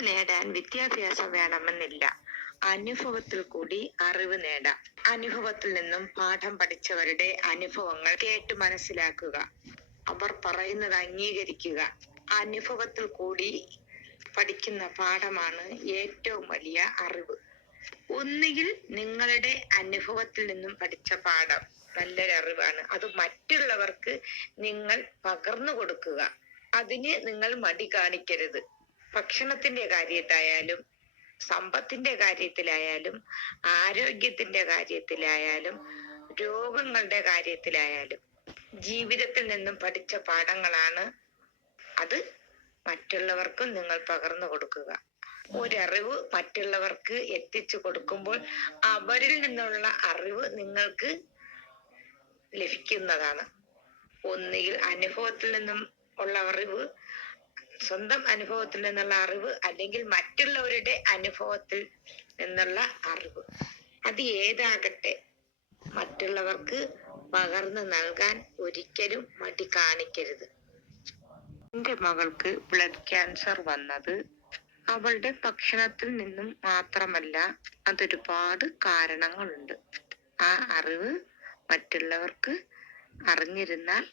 അറിവ് നേടാൻ വിദ്യാഭ്യാസം വേണമെന്നില്ല. അനുഭവത്തിൽ കൂടി അറിവ് നേടാം. അനുഭവത്തിൽ നിന്നും പാഠം പഠിച്ചവരുടെ അനുഭവങ്ങൾ കേട്ട് മനസ്സിലാക്കുക. അവർ പറയുന്നത് അംഗീകരിക്കുക. അനുഭവത്തിൽ കൂടി പഠിക്കുന്ന പാഠമാണ് ഏറ്റവും വലിയ അറിവ്. ഒന്നുകിൽ നിങ്ങളുടെ അനുഭവത്തിൽ നിന്നും പഠിച്ച പാഠം നല്ലൊരു അറിവാണ്, അത് മറ്റുള്ളവർക്ക് നിങ്ങൾ പകർന്നു കൊടുക്കുക. അതിന് നിങ്ങൾ മടി കാണിക്കരുത്. ഭക്ഷണത്തിന്റെ കാര്യത്തിലായാലും, സമ്പത്തിന്റെ കാര്യത്തിലായാലും, ആരോഗ്യത്തിന്റെ കാര്യത്തിലായാലും, രോഗങ്ങളുടെ കാര്യത്തിലായാലും ജീവിതത്തിൽ നിന്നും പഠിച്ച പാഠങ്ങളാണ് അത് മറ്റുള്ളവർക്കും നിങ്ങൾ പകർന്നു കൊടുക്കുക. ഒരറിവ് മറ്റുള്ളവർക്ക് എത്തിച്ചു കൊടുക്കുമ്പോൾ അവരിൽ നിന്നുള്ള അറിവ് നിങ്ങൾക്ക് ലഭിക്കുന്നതാണ്. ഒന്നുകിൽ അനുഭവത്തിൽ നിന്നും ഉള്ള അറിവ്, സ്വന്തം അനുഭവത്തിൽ നിന്നുള്ള അറിവ്, അല്ലെങ്കിൽ മറ്റുള്ളവരുടെ അനുഭവത്തിൽ നിന്നുള്ള അറിവ്. അത് ഏതാകട്ടെ, മറ്റുള്ളവർക്ക് പകർന്നു നൽകാൻ ഒരിക്കലും മടി കാണിക്കരുത്. എന്റെ മകൾക്ക് ബ്ലഡ് ക്യാൻസർ വന്നത് അവളുടെ ഭക്ഷണത്തിൽ നിന്നും മാത്രമല്ല, അതൊരുപാട് കാരണങ്ങളുണ്ട്. ആ അറിവ് മറ്റുള്ളവർക്ക് അറിഞ്ഞിരുന്നാൽ